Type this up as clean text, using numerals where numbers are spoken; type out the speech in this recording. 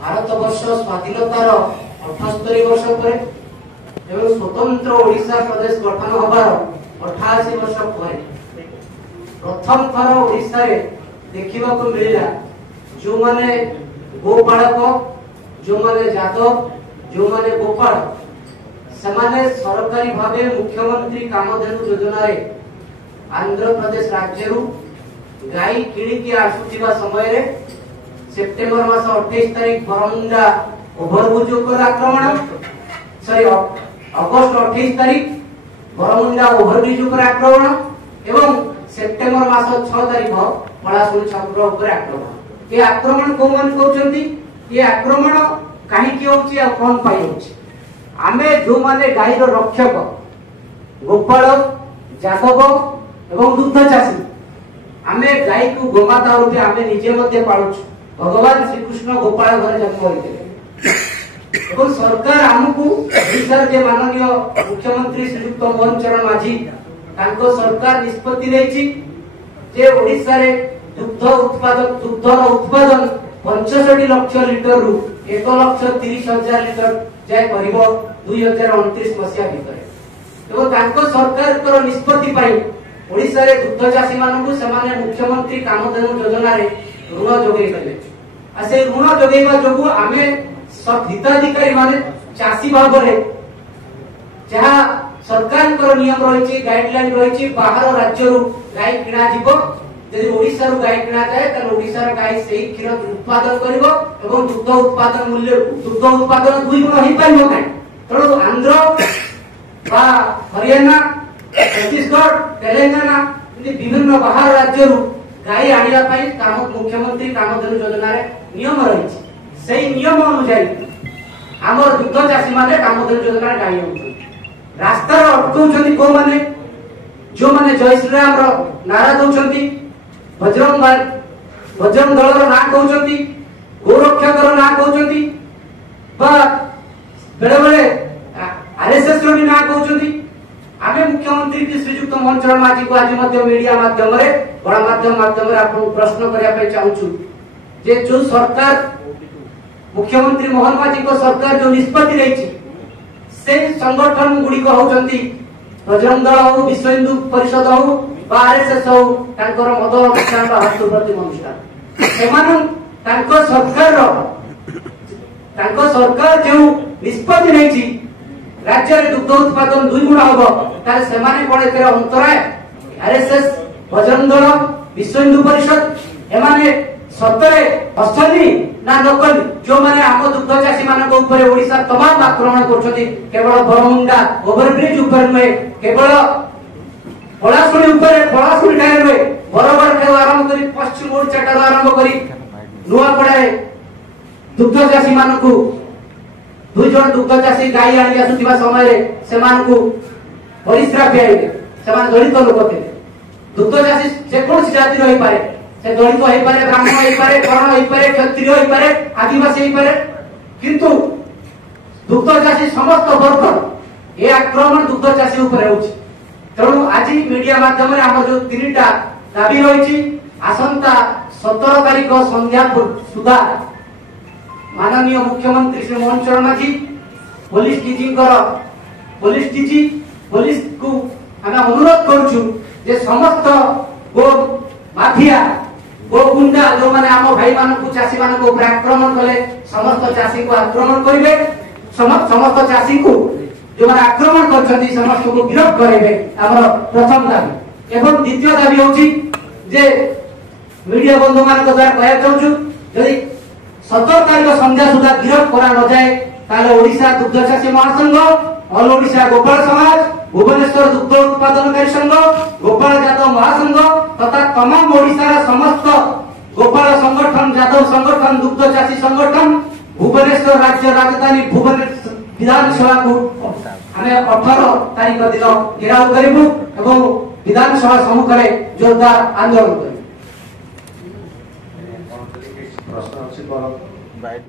भारत वर्ष स्वाधीनतार 78 वर्ष पर एवं स्वतंत्र ओडिशा प्रदेश गठन होबार 88 वर्ष पर प्रथम थर ओडिशा रे देखिबा को मिलिला जो माने गोपालक जो माने जादव जो माने गोपाल समाने सरकारी भावे मुख्यमंत्री कामधेनु योजना रे आंध्र प्रदेश राज्य गाई किणी की आसुथिबा समय रे सेप्टेम्बर मास 28 तारिख बरमुंडा ओभरब्रिज पर आक्रमण सॉरी अगस्त 28 तारिख बरमुंडा ओभरब्रिज पर आक्रमण एवं सेप्टेम्बर मास 6 तारिख पलाशुणी छात्र ऊपर आक्रमण। ये आक्रमण को मन करछंती ये आक्रमण काहे की होची आ कोन पाई होची आमे जो माने गाई रो रक्षक गोपाल जादव एवं दुग्ध चाषी आमे गाई को गोमाता रूपे आमे निजे मध्ये पाळुछु। भगवान श्री कृष्ण गोपाल घर जन्म होइते एवं सरकार हमकु ओडिशा के माननीय मुख्यमंत्री श्रीयुक्त मोहन चरण माझी तांको सरकार निष्पत्ति लेछि जे ओडिशा रे दुग्धर उत्पादन 65 लाख लिटर रु 1,30,000 लिटर जाय करिवो 2029 मसिया भितरे एवं तांको सरकार कर निष्पत्ति पाई ओडिशा रे दुग्ध चाषी मानकु समान मुख्यमंत्री कामधेनु योजना रे ऋण जोगै देले आ से ऋण जोगैबा जोगु आमे सब हिताधिकारी माने चाषी भागरे जहा सरकार कर नियम रहिछि गाइडलाइन रहिछि बाहर राज्य रु गाय किना जीवो यदि ओडिशा रु गाय किना जाय त ओडिशा र गाय सेही क्षीर उत्पादन करिवो एवं दुग्ध उत्पादन मूल्य दुग्ध उत्पादन दुई गुण होई पाइबो काई तणो आंध्र बा हरियाणा छत्तीसगढ़ तेलंगाना विभिन्न बाहर राज्य रु गाय आनिया पाई काम मुख्यमंत्री कामधेनु योजना रे नियम रहिछि सेही नियम अनुसार हमर दुग्ध चाषी माने कामधेनु योजना रे गाय होउछ रास्ता रे अटकौछंती को माने जो माने जय श्री राम रो नारा दउछंती बजरंग दल रो ना कहउछंती गोरक्षक रो ना कहउछंती बा बेले बेले आरएसएस रो ना कहउछंती आमे मुख्यमंत्री की श्रीयुक्त मोहन चरण माझी को आज मध्य मीडिया माध्यम रे गणमाध्यम रे आपन प्रश्न करिया पे चाहूछु जे जो सरकार मुख्यमंत्री मोहन माझी को सरकार जो निष्पत्ति लेछि से संगठन गुडी को होचंती बजरंग दल हो विश्व हिंदू परिषद हो बा आरएसएस हो तांकर मद अनुष्ठान बा हस्तु प्रतिम अनुष्ठान सेमान तांको सरकार जो निष्पत्ति लेछि राज्य रे दुग्ध उत्पादन दुई गुण होबो ताले सेमाने कोणे तेरे अंतराय आरएसएस बजरंग दल विश्व हिंदू परिषद एमाने सतरे असली ना नकली जो माने आम दुग्ध चाषी मान ऊपर ओडिशा तमाम आक्रमण करछथि केवल बरमुंडा ओवरब्रिज ऊपर नुहे केवल पलाशुणी ठारे नुहे बरगढ़ ठारू आरंभ करी पश्चिम ओडिशा ठारू आरंभ करी नुआपड़ा दुग्ध चाषी मान को दुई जन दुग्ध चाषी गाई आनी आसुथिबा समय रे सेमान को परिश्रा पियाइले सेमान दलित लोक थे दुग्ध चाषी जे कोन जाति रही पारे से दलित होई पारे ब्राह्मण होई पारे कर्ण होई पारे क्षत्रिय होई पारे आदिवासी होई पारे किंतु दुग्ध चाषी समस्त वर्ग ए आक्रमण दुग्ध चाषी ऊपर होउछि तेणु आज मीडिया माध्यम रे हम जो तीनटा दाबी रहिछि आसंता 17 तारिख संध्या सुधा माननीय मुख्यमंत्री श्री मोहन चरण माझी पुलिस को हमें अनुरोध करूछु जे समस्त गो माफिया गो गुंडा जो माने आम भाई मान को चाषी मान को आक्रमण कले समस्त चाषी को आक्रमण करिवे समस्त चाषी को जो माने आक्रमण करछथि समस्त को गिरफ्त करिवे हमर प्रथम दाबी एवं द्वितीय दाबी होछि जे मीडिया बंधु मान को द्वारा कहया चाहूछु यदि 17 तारिख संध्या सुधा गिरफ्त करा न जाए ताले ओडिशा दुग्ध चाषी महासंघ ऑल ओडिशा गोपाल समाज भुवनेश्वर दुग्ध उत्पादनकारी संघ गोपाल जादव महासंघ तथा तमाम ओडिशा समस्त गोपाल संगठन जादव संगठन दुग्ध चाषी संगठन भुवनेश्वर राज्य राजधानी भुवनेश्वर विधानसभा को हमें 18 तारिख दिन घेराव करिबु एवं विधानसभा सम्मुख में जोरदार आंदोलन करिबु। प्रश्न अछि